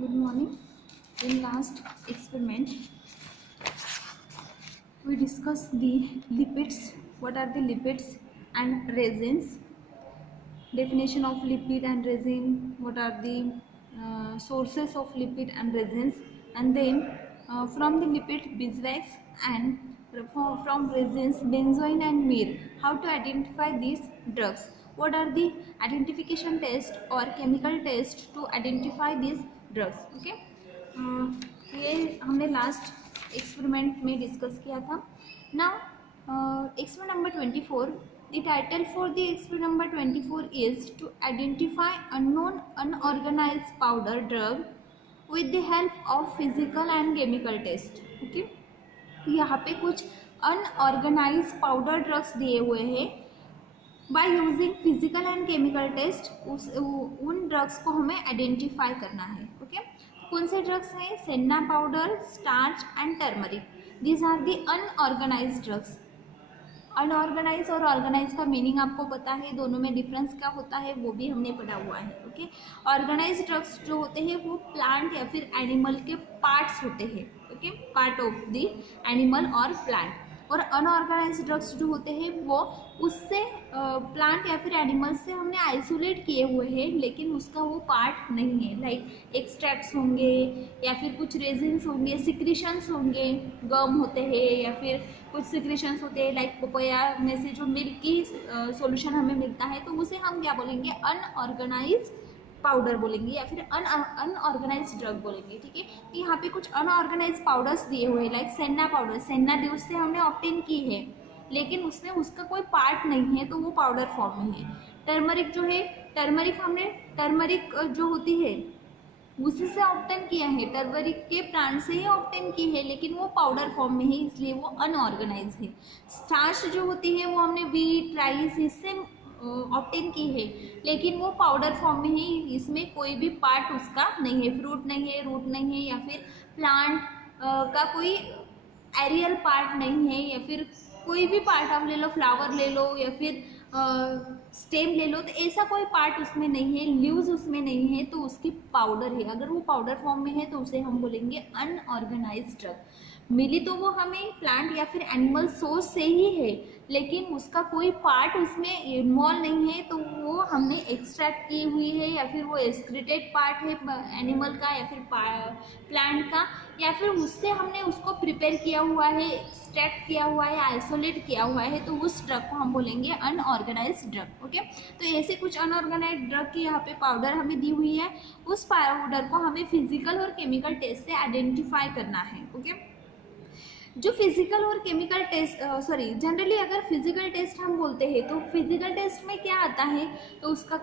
Good morning. In last experiment, we discussed the lipids. What are the lipids and resins? Definition of lipid and resin. What are the sources of lipid and resins? And then from the lipid, beeswax, and from resins, benzoin and myrrh. How to identify these drugs? What are the identification test or chemical test to identify these drugs? Okay. ये हमने last experiment में discuss किया था. Now experiment number 24. The title for the experiment number 24 is to identify unknown unorganized powder drug with the help of physical and chemical test. Okay, यहाँ पे कुछ unorganized powder drugs दिए हुए हैं. By using physical and chemical test उन drugs को हमें identify करना है. ओके, कौन से ड्रग्स हैं? Senna powder, starch and turmeric. These are the unorganized drugs. Unorganized और ऑर्गेनाइज का मीनिंग आपको पता है, दोनों में डिफरेंस क्या होता है वो भी हमने पढ़ा हुआ है. ओके, ऑर्गेनाइज्ड ड्रग्स जो होते हैं वो प्लांट या फिर एनिमल के पार्ट्स होते हैं. Okay, part of the animal और प्लांट. और अनऑर्गेनाइज्ड ड्रग्स जो होते हैं वो उससे प्लांट या फिर एनिमल से हमने आइसोलेट किए हुए हैं, लेकिन उसका वो पार्ट नहीं है. लाइक एक्सट्रैक्ट्स होंगे या फिर कुछ रेजिन्स होंगे, सिक्रीशंस होंगे, गम होते हैं या फिर कुछ सिक्रीशंस होते हैं. लाइक पपैया में से जो मिल्की सॉल्यूशन हमें मिलता है तो उसे हम क्या बोलेंगे? अनऑर्गेनाइज्ड पाउडर बोलेंगे या फिर अनऑर्गेनाइज्ड ड्रग बोलेंगे. ठीक है, यहाँ पे कुछ अनऑर्गेनाइज्ड पाउडर्स दिए हुए हैं. Like senna powder, senna leaves से हमने ऑब्टेन की है लेकिन उसमें उसका कोई पार्ट नहीं है तो वो पाउडर फॉर्म में है. टर्मरिक जो है, टर्मरिक जो होती है उसी से ऑब्टेन किया है, टर्मरिक के प्लांट से ही ऑब्टेन की है लेकिन वो पाउडर फॉर्म में है इसलिए वो अनऑर्गेनाइज है. स्टार्च जो होती है वो हमने व्हीट, राइस इससे ऑब्टेन की है लेकिन वो पाउडर फॉर्म में है, इसमें कोई भी पार्ट उसका नहीं है. फ्रूट नहीं है, रूट नहीं है या फिर प्लांट का कोई एरियल पार्ट नहीं है या फिर कोई भी पार्ट आप ले लो, फ्लावर ले लो या फिर स्टेम ले लो, तो ऐसा कोई पार्ट उसमें नहीं है, लीव्स उसमें नहीं है तो उसकी पाउडर है. अगर वो पाउडर फॉर्म में है तो उसे हम बोलेंगे अनऑर्गेनाइज्ड ड्रग. मिली तो वो हमें प्लांट या फिर एनिमल सोर्स से ही है लेकिन उसका कोई पार्ट उसमें इन्वॉल्व नहीं है तो वो हमने एक्सट्रैक्ट की हुई है या फिर वो एक्सक्रीटेड पार्ट है एनिमल का या फिर प्लांट का या फिर उससे हमने उसको प्रिपेयर किया हुआ है, एक्सट्रैक्ट किया हुआ है, आइसोलेट किया हुआ है तो उस ड्रग को हम बोलेंगे अनऑर्गेनाइज्ड ड्रग. ओके, तो ऐसे कुछ अनऑर्गेनाइज्ड ड्रग की यहाँ पे पाउडर हमें दी हुई है. उस पाउडर को हमें फिजिकल और केमिकल टेस्ट से आइडेंटिफाई करना है. ओके, जो फिजिकल और केमिकल टेस्ट जनरली अगर फिजिकल टेस्ट हम बोलते हैं तो फिजिकल टेस्ट में क्या आता है तो उसका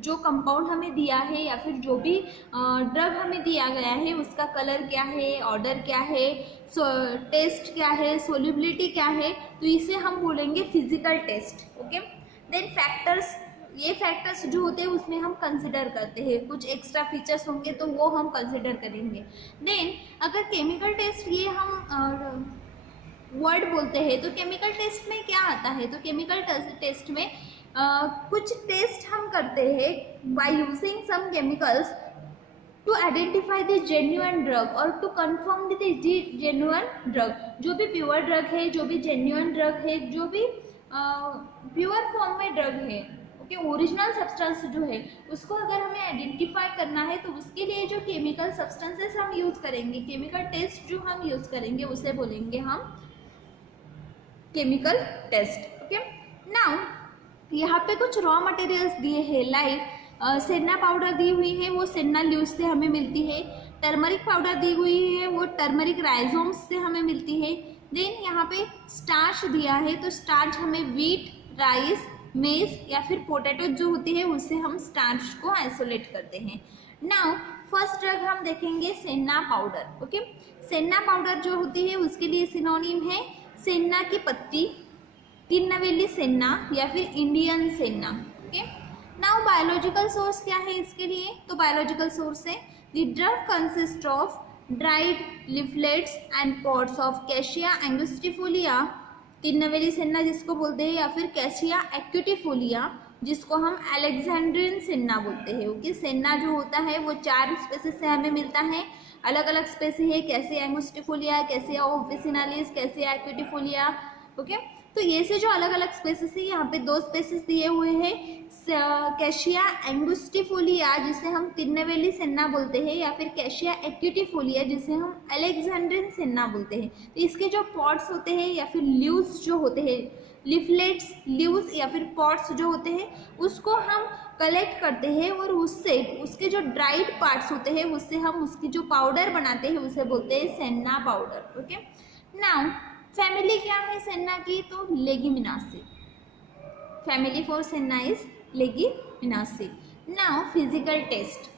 जो कंपाउंड हमें दिया है या फिर जो भी ड्रग हमें दिया गया है उसका कलर क्या है, ऑर्डर क्या है, टेस्ट क्या है, सोल्यूबिलिटी क्या है, तो इसे हम बोलेंगे physical test. Okay, then factors, ये फैक्टर्स जो होते हैं उसमें हम कंसिडर करते हैं, कुछ एक्स्ट्रा फीचर्स होंगे तो वो हम कंसिडर करेंगे. देन अगर केमिकल टेस्ट ये हम वर्ड बोलते हैं तो केमिकल टेस्ट में क्या आता है? तो केमिकल टेस्ट में कुछ टेस्ट हम करते हैं by using some chemicals to identify the genuine drug और to confirm the genuine drug. जो भी प्योर ड्रग है, जो भी जेन्युइन ड्रग है, जो भी प्योर फॉर्म में ड्रग है, ओरिजिनल सब्सटेंस जो है उसको अगर हमें आइडेंटिफाई करना है तो उसके लिए जो केमिकल सब्सटेंसेस हम यूज़ करेंगे, केमिकल टेस्ट जो हम यूज़ करेंगे उसे बोलेंगे हम केमिकल टेस्ट. ओके, नाउ यहाँ पे कुछ रॉ मटेरियल्स दिए हैं. लाइक सेन्ना पाउडर दी हुई है वो सेन्ना लीव्स से हमें मिलती है. टर्मरिक पाउडर दी हुई है वो टर्मरिक राइजोम्स से हमें मिलती है. देन यहाँ पे स्टार्च दिया है तो स्टार्च हमें व्हीट, राइस, मेज या फिर पोटैटो जो होती है उससे हम स्टार्च को आइसोलेट करते हैं. नाउ फर्स्ट ड्रग हम देखेंगे senna powder. Okay, senna powder जो होती है उसके लिए सिनोनिम है सेन्ना की पत्ती, तिरुनेलवेली सेन्ना या फिर Indian senna. Okay, now biological source क्या है इसके लिए? तो बायोलॉजिकल सोर्स है the drug consist of dried leaflets and pods of cassia angustifolia, Tirunelveli senna जिसको बोलते हैं, या फिर कैशिया एक्यूटिफोलिया, जिसको हम अलेक्जेंड्रियन सेन्ना बोलते हैं। ओके, सेन्ना जो होता है वो 4 स्पेसीज से हमें मिलता है। अलग अलग स्पेसी है, cassia angustifolia, cassia officinalis, cassia acutifolia. Okay, तो ये से जो अलग अलग स्पेसीज है, यहाँ पे 2 स्पेसीज दिए हुए हैं, कैशिया एंगुस्टिफोलिया जिसे हम तिरुनेलवेली सेन्ना बोलते हैं, या फिर कैशिया एक्विटिफोलिया जिसे हम अलेक्जेंड्रियन सेन्ना बोलते हैं। तो इसके जो पॉट्स होते हैं या फिर लीव्स जो होते हैं, लीफलेट्स, लीव्स या फिर पॉट्स जो होते हैं, उसको हम कलेक्ट करते हैं और उससे उसके जो ड्राइड पार्ट्स होते हैं उससे हम उसकी जो पाउडर बनाते हैं उसे बोलते हैं senna powder. Okay, now family क्या है सेन्ना की, तो leguminosae. Family for senna is leguminosae. Now physical test,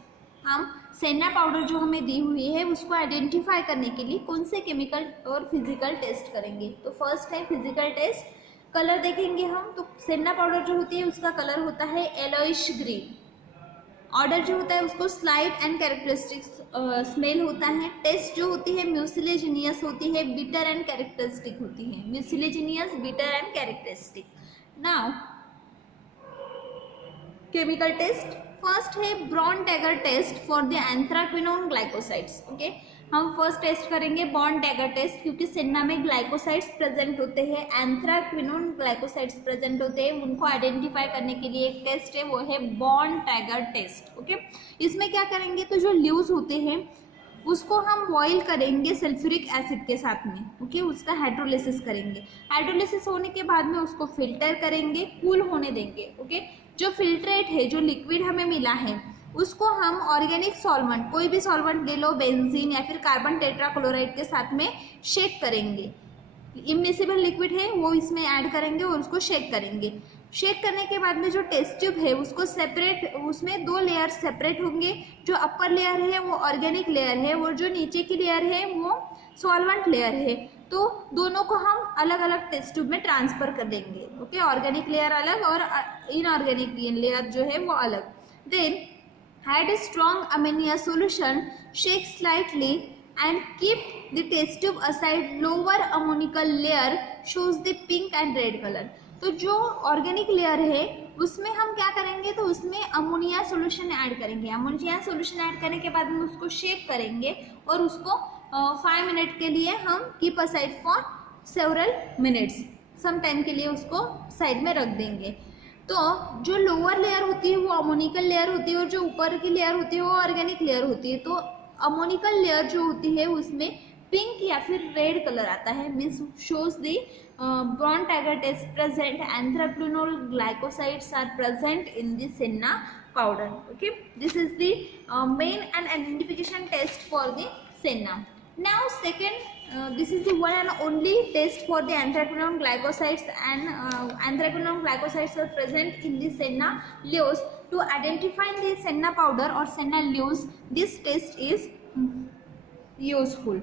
हम सेन्ना पाउडर जो हमें दी हुई है उसको आइडेंटिफाई करने के लिए कौन से केमिकल और फिजिकल टेस्ट करेंगे। तो फर्स्ट है फिजिकल टेस्ट, कलर देखेंगे हम। तो सेन्ना पाउडर जो होती है उसका कलर होता है येलोइश ग्रीन। ऑर्डर जो होता है उसको स्लाइट एंड कैरेक्टरिस्टिक्स स्मेल होता है। टेस्ट जो होती है म्यूसिलेजिनियस होती है, बिटर एंड कैरेक्टरिस्टिक होती है। Mucilaginous, bitter and characteristic. Now chemical test, first है Borntrager test for the anthraquinone glycosides. Okay, हम फर्स्ट टेस्ट करेंगे बॉन्ड टैगर टेस्ट, क्योंकि सेन्ना में ग्लाइकोसाइड्स प्रेजेंट होते हैं, एंथ्राक्विनोन ग्लाइकोसाइड्स प्रेजेंट होते हैं। उनको आइडेंटिफाई करने के लिए एक टेस्ट है, वो है बॉन्ड टैगर टेस्ट। ओके, इसमें क्या करेंगे, तो जो लीव्स होते हैं उसको हम बॉईल करेंगे सल्फ्यूरिक एसिड के साथ में। ओके, उसका हाइड्रोलिसिस करेंगे। हाइड्रोलिसिस होने के बाद में उसको फिल्टर करेंगे, कूल होने देंगे। ओके, जो फिल्ट्रेट है, जो लिक्विड हमें मिला है, उसको हम ऑर्गेनिक सॉल्वेंट, कोई भी सॉल्वेंट ले लो, बेंजीन या फिर कार्बन टेट्राक्लोराइड के साथ में शेक करेंगे। इमिसिबल लिक्विड है वो इसमें ऐड करेंगे और उसको शेक करेंगे। शेक करने के बाद में जो टेस्ट ट्यूब है उसको सेपरेट, उसमें 2 लेयर सेपरेट होंगे। जो अपर लेयर है वो ऑर्गेनिक लेयर है और जो नीचे की लेयर है वो सॉल्वेंट लेयर है। तो दोनों को हम अलग अलग टेस्ट ट्यूब में ट्रांसफर कर देंगे। ओके, ऑर्गेनिक लेयर अलग और इनऑर्गेनिक लेयर जो है वो अलग। Then add a strong ammonia solution, shake slightly and keep the test tube aside. Lower ammonical layer shows the pink and red color. तो जो ऑर्गेनिक लेयर है उसमें हम क्या करेंगे, तो उसमें अमोनिया सोल्यूशन ऐड करेंगे। अमोनिया सोल्यूशन ऐड करने के बाद हम उसको शेक करेंगे और उसको 5 मिनट के लिए हम keep aside for several minutes, some time के लिए उसको साइड में रख देंगे। तो जो लोअर लेयर होती है वो अमोनिकल लेयर होती है और जो ऊपर की लेयर होती है वो ऑर्गेनिक लेयर होती है। तो अमोनिकल लेयर जो होती है उसमें पिंक या फिर रेड कलर आता है, means shows the Borntrager test present, anthraquinol glycosides are present in the senna powder. Okay, this is the main and identification test for the senna. Now second, this is the one and only test for the anthraquinone glycosides, and anthraquinone glycosides are present in the senna leaves. To identify the senna powder or senna leaves, this test is useful.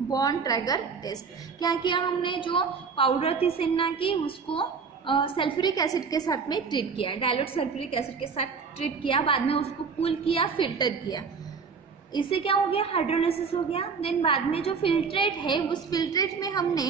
Borntrager test, क्या किया हमने, जो powder थी senna की उसको sulphuric acid के साथ में ट्रीट किया, डाइल्यूट सल्फ्यूरिक एसिड के साथ ट्रीट किया, बाद में उसको कूल किया, फिल्टर किया, इससे क्या हो गया, हाइड्रोलिसिस हो गया। देन बाद में जो फिल्ट्रेट है उस फिल्ट्रेट में हमने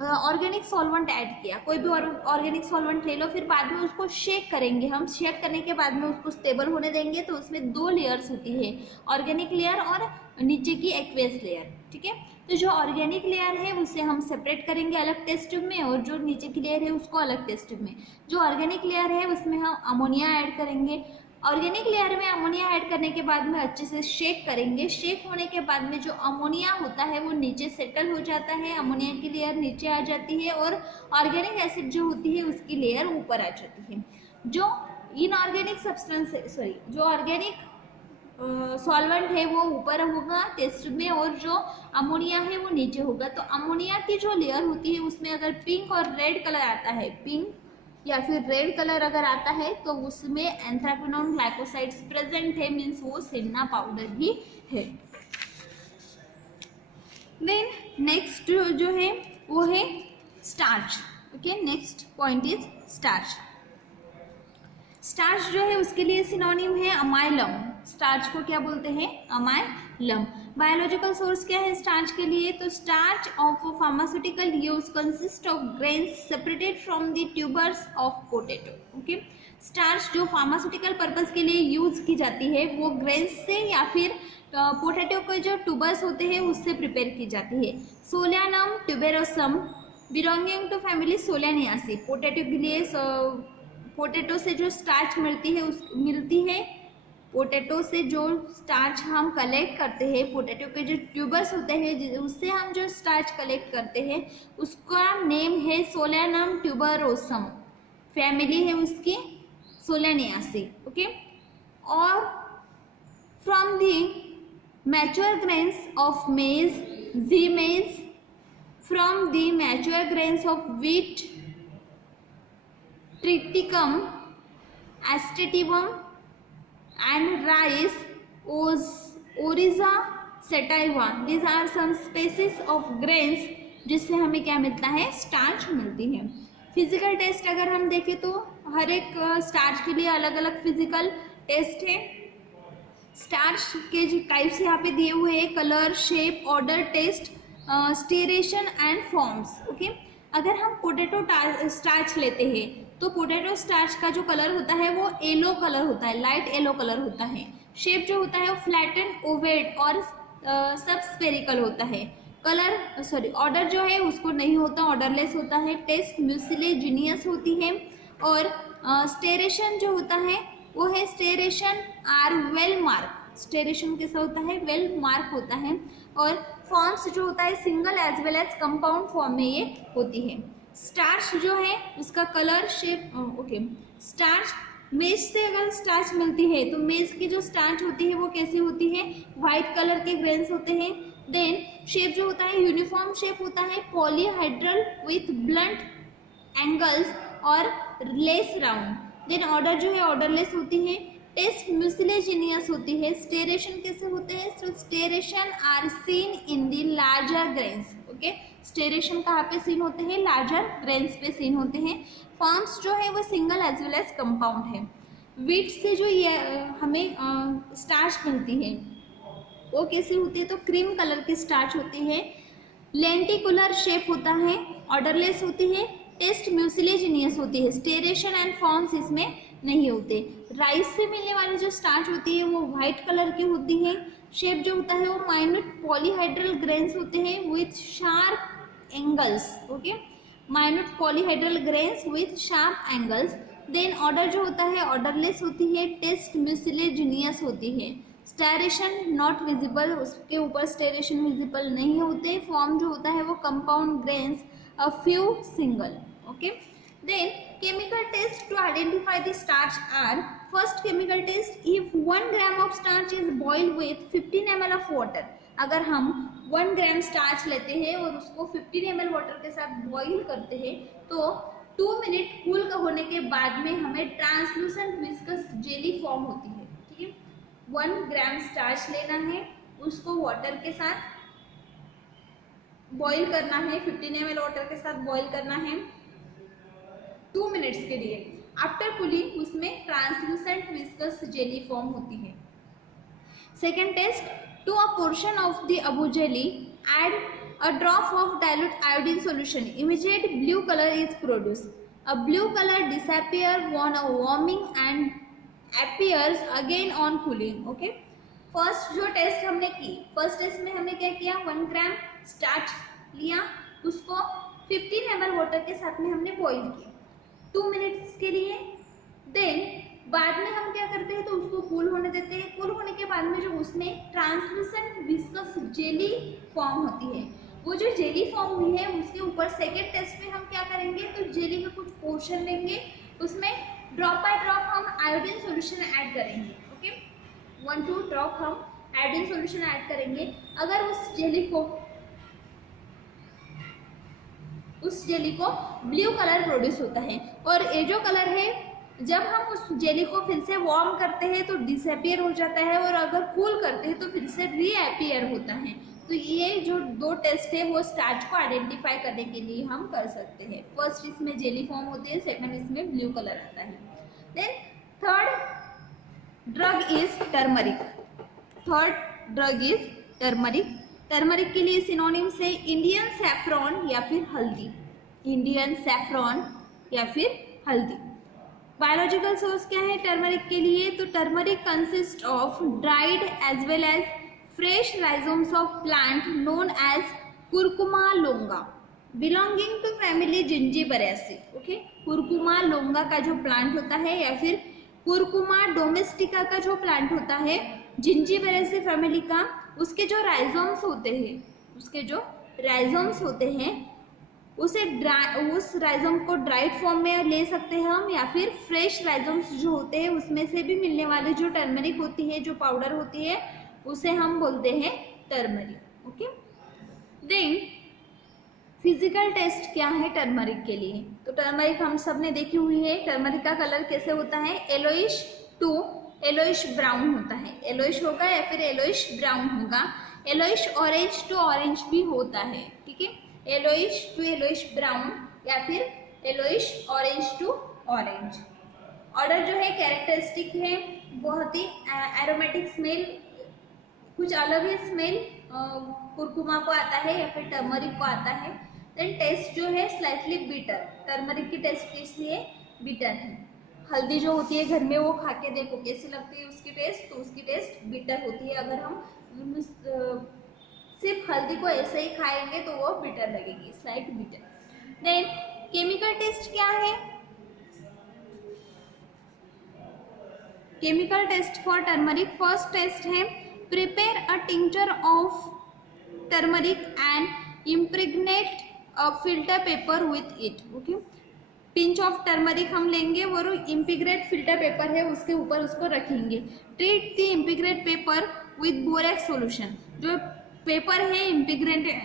ऑर्गेनिक सॉल्वेंट ऐड किया, कोई भी ऑर्गेनिक सॉल्वेंट ले लो, फिर बाद में उसको शेक करेंगे हम। शेक करने के बाद में उसको स्टेबल होने देंगे। तो उसमें 2 लेयर्स होती है, ऑर्गेनिक लेयर और नीचे की एक्वेस लेयर। ठीक है, तो जो ऑर्गेनिक लेयर है उसे हम सेपरेट करेंगे अलग टेस्ट ट्यूब में, और जो नीचे की लेयर है उसको अलग टेस्ट ट्यूब में। जो ऑर्गेनिक लेयर है उसमें हम अमोनिया ऐड करेंगे। ऑर्गेनिक लेयर में अमोनिया ऐड करने के बाद में अच्छे से शेक करेंगे। शेक होने के बाद में जो अमोनिया होता है वो नीचे सेटल हो जाता है, अमोनिया की लेयर नीचे आ जाती है और ऑर्गेनिक एसिड जो होती है उसकी लेयर ऊपर आ जाती है। जो इनऑर्गेनिक सब्सटेंस, जो ऑर्गेनिक सॉल्वेंट है वो ऊपर होगा टेस्ट में और जो अमोनिया है वो नीचे होगा। तो अमोनिया की जो लेयर होती है उसमें अगर पिंक और रेड कलर आता है, पिंक या फिर रेड कलर अगर आता है तो उसमें एंथ्राक्विनोन ग्लाइकोसाइड्स प्रेजेंट है, मीन्स वो सेन्ना पाउडर ही है। देन नेक्स्ट जो है वो है starch. Okay, next point is starch. Starch जो है उसके लिए सिनोनिम है अमाइलम। स्टार्च को क्या बोलते हैं, अमाइलम। बायोलॉजिकल सोर्स क्या है स्टार्च के लिए, तो starch of pharmaceutical use consist of grains separated from the tubers of potato. Okay, starch जो फार्मास्यूटिकल पर्पज के लिए यूज की जाती है वो ग्रेन्स से या फिर पोटैटो के जो ट्यूबर्स होते हैं उससे प्रिपेयर की जाती है। सोलियानम tuberosum belonging to family सोलेनियासी। Potato के लिए पोटैटो से जो स्टार्च मिलती है पोटैटो से जो स्टार्च हम कलेक्ट करते हैं, पोटैटो के जो ट्यूबर्स होते हैं उससे हम जो स्टार्च कलेक्ट करते हैं उसका नेम है सोलियानम ट्यूबरोसम, फैमिली है उसकी सोलेनियासी। ओके, और from the mature grains of maize, Zea मेज, from the mature grains of wheat, triticum, astativum and rice, oryza sativa. These are some species of grains जिससे हमें क्या मिलता है, स्टार्च मिलती है। फिजिकल टेस्ट अगर हम देखें तो हर एक स्टार्च के लिए अलग अलग फिजिकल टेस्ट है। स्टार्च के जो टाइप्स यहाँ पे दिए हुए हैं, colour, shape, odour, taste, striation and forms. Okay, अगर हम पोटैटो स्टार्च लेते हैं तो पोटैटो स्टार्च का जो कलर होता है वो येलो कलर होता है, लाइट येलो कलर होता है। शेप जो होता है वो फ्लैटेंड, ओवेड और सब स्फेरिकल होता है। ऑर्डर जो है उसको नहीं होता, ऑर्डरलेस होता है। टेस्ट म्यूसिलेजिनियस होती है। और स्टेरेशन जो होता है वो है स्टेरेशन आर वेल मार्क। स्टेरेशन कैसा होता है, वेल मार्क होता है। और फॉर्म्स जो होता है single as well as compound form में ये होती है। स्टार्च जो है उसका कलर, शेप, ओके, स्टार्च मेज से अगर स्टार्च मिलती है तो मेज की जो स्टार्च होती है वो कैसी होती है, वाइट कलर के ग्रेन्स होते हैं। देन शेप जो होता है यूनिफॉर्म शेप होता है, पॉलीहाइड्रल विथ ब्लंट एंगल्स और लेस राउंड। देन ऑर्डर जो है ऑर्डरलेस होती है। टेस्ट म्यूसिलेजिनियस होती है। स्टेरेशन कैसे होते हैं, so striation are seen in the larger grains. Okay, striation कहाँ पे सीन होते हैं, लार्जर ग्रेन्स पे सीन होते हैं। फॉर्म्स जो है वो single as well as compound है। व्हीट से जो ये हमें स्टार्च मिलती है वो कैसी होती है, तो क्रीम कलर की स्टार्च होती है। लेंटिकुलर शेप होता है, ऑर्डरलेस होती है। टेस्ट म्यूसिलेजिनियस होती है। स्टेरेशन एंड फॉर्म्स इसमें नहीं होते। राइस से मिलने वाली जो स्टार्च होती है वो वाइट कलर की होती है। शेप जो होता है वो माइन्यूट पॉलीहाइड्रल ग्रेन्स होते हैं with sharp angles. Okay, minute polyhedral grains with sharp angles. Then odour जो होता है ऑर्डरलेस होती है। टेस्ट म्यूसिलेजिनियस होती है। स्टेरेशन नॉट विजिबल, उसके ऊपर स्टेरेशन विजिबल नहीं होते। फॉर्म जो होता है वो compound grains, a few single. Okay, then chemical test to identify the starch are: first chemical test, if 1 gram of starch is boiled with 15 ml of water। अगर हम 1 ग्राम स्टार्च लेते हैं और उसको 15 ml वाटर के साथ बॉईल करते हैं तो 2 मिनट कूल होने के बाद में हमें ट्रांसलूसेंट विस्कस जेली फॉर्म होती है। ठीक है, 1 ग्राम स्टार्च लेना है, उसको वाटर के साथ बॉईल करना है, 15 ml वाटर के साथ बॉईल करना है 2 मिनट्स के लिए। आफ्टर कूलिंग उसमें ट्रांसलूसेंट विस्कस जेली फॉर्म होती है। Second test, to a portion of the above jelly add a drop of dilute iodine solution, immediate blue colour is produce. A blue colour disappear on a warming and appears again on cooling. Okay, first जो test हमने की, first test में हमने क्या किया, 1 ग्राम starch लिया, उसको 15 ml water के साथ में हमने बॉईल किया 2 मिनट्स के लिए। देन बाद में हम क्या करते हैं तो उसको कूल होने देते हैं। कूल होने के बाद में जो उसमें ट्रांसलूसेंट विस्कस जेली फॉर्म होती है, वो जो जेली फॉर्म हुई है उसके ऊपर सेकेंड टेस्ट में हम क्या करेंगे तो जेली का कुछ पोर्शन लेंगे, उसमें ड्रॉप बाय ड्रॉप हम आयोडीन सॉल्यूशन ऐड करेंगे। ओके, 1-2 ड्रॉप हम आयोडीन सॉल्यूशन ऐड करेंगे। अगर उस जेली को ब्लू कलर प्रोड्यूस होता है। और ये जो कलर है जब हम उस जेली को फिर से वार्म करते हैं तो डिसअपियर हो जाता है, और अगर कूल करते हैं तो फिर से रीअपियर होता है। तो ये जो 2 टेस्ट है वो स्टार्च को आइडेंटिफाई करने के लिए हम कर सकते हैं। फर्स्ट इसमें जेली फॉर्म होती है, सेकंड इसमें ब्लू कलर आता है। Then third drug is turmeric. Third drug is turmeric. Turmeric के लिए सिनोनिम्स है इंडियन सैफ्रॉन या फिर हल्दी, इंडियन सैफ्रॉन या फिर हल्दी। बायोलॉजिकल सोर्स क्या है टर्मरिक के लिए? तो turmeric consist of dried as well as fresh rhizomes of plant known as Curcuma longa belonging to family Zingiberaceae. Okay, Curcuma longa का जो प्लांट होता है या फिर कुरकुमा डोमेस्टिका का जो प्लांट होता है जिंजीबरेसी फैमिली का, उसके जो राइजोम्स होते हैं उसे उस राइजोम को ड्राइड फॉर्म में ले सकते हैं हम, या फिर फ्रेश राइजोम्स जो होते हैं उसमें से भी मिलने वाले जो टर्मरिक होती है, जो पाउडर होती है, उसे हम बोलते हैं turmeric. Okay, then physical test क्या है टर्मरिक के लिए? तो टर्मरिक हम सब ने देखी हुई है। टर्मरिक का कलर कैसे होता है? येलोइश टू येलोइश ब्राउन होता है, येलोइश होगा या फिर येलोइश ब्राउन होगा। येलोइश ऑरेंज टू ऑरेंज भी होता है, ठीक है, येलोइश टू येलोइश ब्राउन या फिर yellowish orange to orange. Odour जो है कैरेक्टरिस्टिक है, बहुत ही एरोमेटिक स्मेल, कुछ अलग ही स्मेल कुरकुमा को आता है या फिर टर्मरिक को आता है। देन टेस्ट जो है स्लाइटली बिटर, टर्मरिक की टेस्ट इसलिए बिटर है। हल्दी जो होती है घर में वो खा के देखो कैसी लगती है उसकी टेस्ट, तो उसकी टेस्ट बिटर होती है। अगर हम सिर्फ हल्दी को ऐसे ही खाएंगे तो वो बिटर लगेगी, slight bitter. Then chemical test क्या है? Chemical test for turmeric, first test है prepare a tincture of turmeric and impregnate a filter paper with it. Okay, pinch of turmeric हम लेंगे और इम्प्रेग्नेट फिल्टर पेपर है उसके ऊपर उसको रखेंगे। Treat the impregnate paper with borax solution, जो पेपर है इम्प्रेग्नेटेड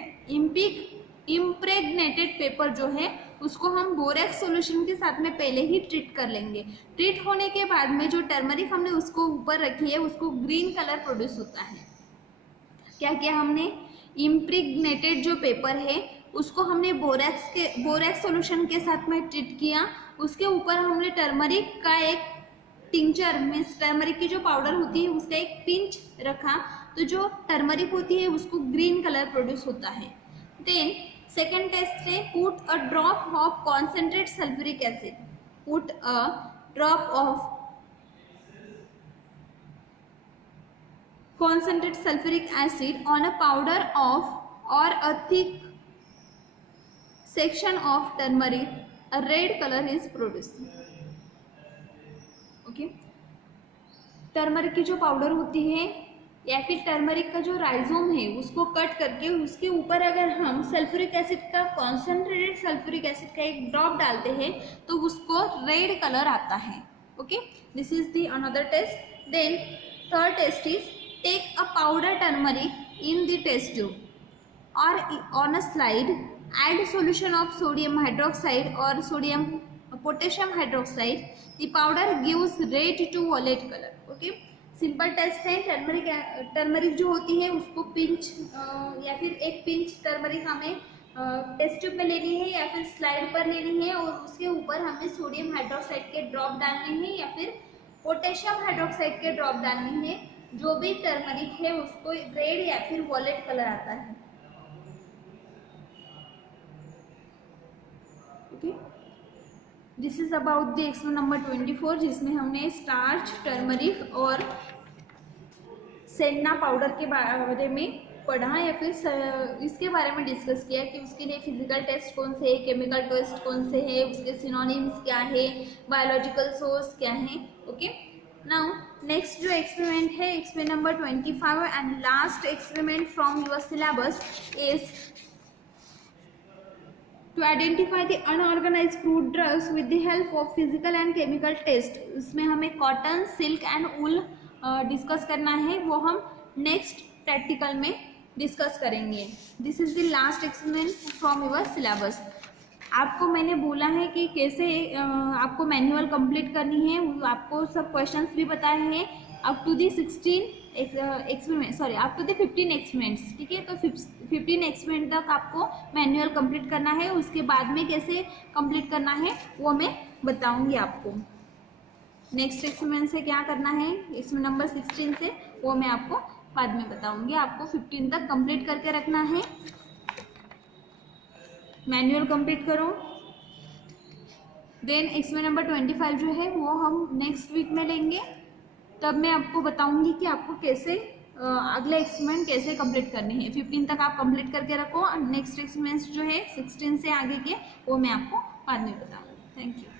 पेपर जो है उसको हम बोरेक्स सॉल्यूशन के साथ में पहले ही ट्रीट कर लेंगे। ट्रीट होने के बाद में जो टर्मरिक हमने उसको ऊपर रखी है उसको ग्रीन कलर प्रोड्यूस होता है। क्या किया हमने? इम्प्रेग्नेटेड जो पेपर है उसको हमने बोरेक्स सॉल्यूशन के साथ में ट्रीट किया, उसके ऊपर हमने टर्मरिक का एक टिंचर मीन्स टर्मरिक की जो पाउडर होती है उसका एक पिंच रखा, तो जो टर्मरिक होती है उसको ग्रीन कलर प्रोड्यूस होता है। देन सेकेंड टेस्ट है put a drop of concentrate sulphuric acid, put a drop of concentrate sulfuric acid on a powder of or a thick section of turmeric, a red color is produced. Okay, turmeric की जो powder होती है या फिर turmeric का जो rhizome है उसको कट करके उसके ऊपर अगर हम सल्फ्यूरिक एसिड का कॉन्सेंट्रेटेड सल्फ्यूरिक एसिड का एक ड्रॉप डालते हैं तो उसको रेड कलर आता है। Okay, this is the another test. Then third test is take a powder turmeric in the test tube or on a slide, add solution of sodium hydroxide or potassium hydroxide, the powder gives red to violet color. Okay, simple test है। Turmeric जो होती है उसको pinch या फिर एक pinch turmeric हमें test tube में लेनी है या फिर स्लाइड पर लेनी है और उसके ऊपर हमें सोडियम हाइड्रोक्साइड के ड्रॉप डालने हैं या फिर पोटेशियम हाइड्रोक्साइड के ड्रॉप डालने हैं। जो भी टर्मरिक है उसको रेड या फिर वॉलेट कलर आता है। Okay, this is about the exercise number 24 जिसमें हमने स्टार्च, टर्मरिक और सेन्ना पाउडर के बारे में पढ़ा या फिर इसके बारे में डिस्कस किया कि उसके लिए फिजिकल टेस्ट कौन से है, केमिकल टेस्ट कौन से है, उसके सिनोनिम्स क्या है, बायोलॉजिकल सोर्स क्या है। ओके, नाउ नेक्स्ट जो एक्सपेरिमेंट है experiment number 25 and last experiment from your syllabus is to identify the unorganized fruit drugs with the help of physical and chemical test. इसमें हमें cotton, silk and wool discuss करना है, वो हम next practical में discuss करेंगे। This is the last experiment from your syllabus. आपको मैंने बोला है कि कैसे आपको मैनुअल कंप्लीट करनी है, आपको सब क्वेश्चंस भी बताए हैं up to the 16 experiment, sorry up to the 15 experiments. ठीक है, तो 15 एक्सपेरिमेंट तक आपको मैनुअल कंप्लीट करना है, उसके बाद में कैसे कंप्लीट करना है वो मैं बताऊंगी आपको। नेक्स्ट एक्सपेरिमेंट से क्या करना है इसमें नंबर 16 से, वो मैं आपको बाद में बताऊंगी। आपको 15 तक कंप्लीट करके रखना है। मैनुअल कंप्लीट करो। देन एक्सपेरिमेंट नंबर 25 जो है वो हम नेक्स्ट वीक में लेंगे। तब मैं आपको बताऊंगी कि आपको कैसे अगले एक्सपेरिमेंट कैसे कंप्लीट करनी है। 15 तक आप कंप्लीट करके रखो और नेक्स्ट एक्सपेरिमेंट जो है 16 से आगे के वो मैं आपको बाद में बताऊंगी। Thank you.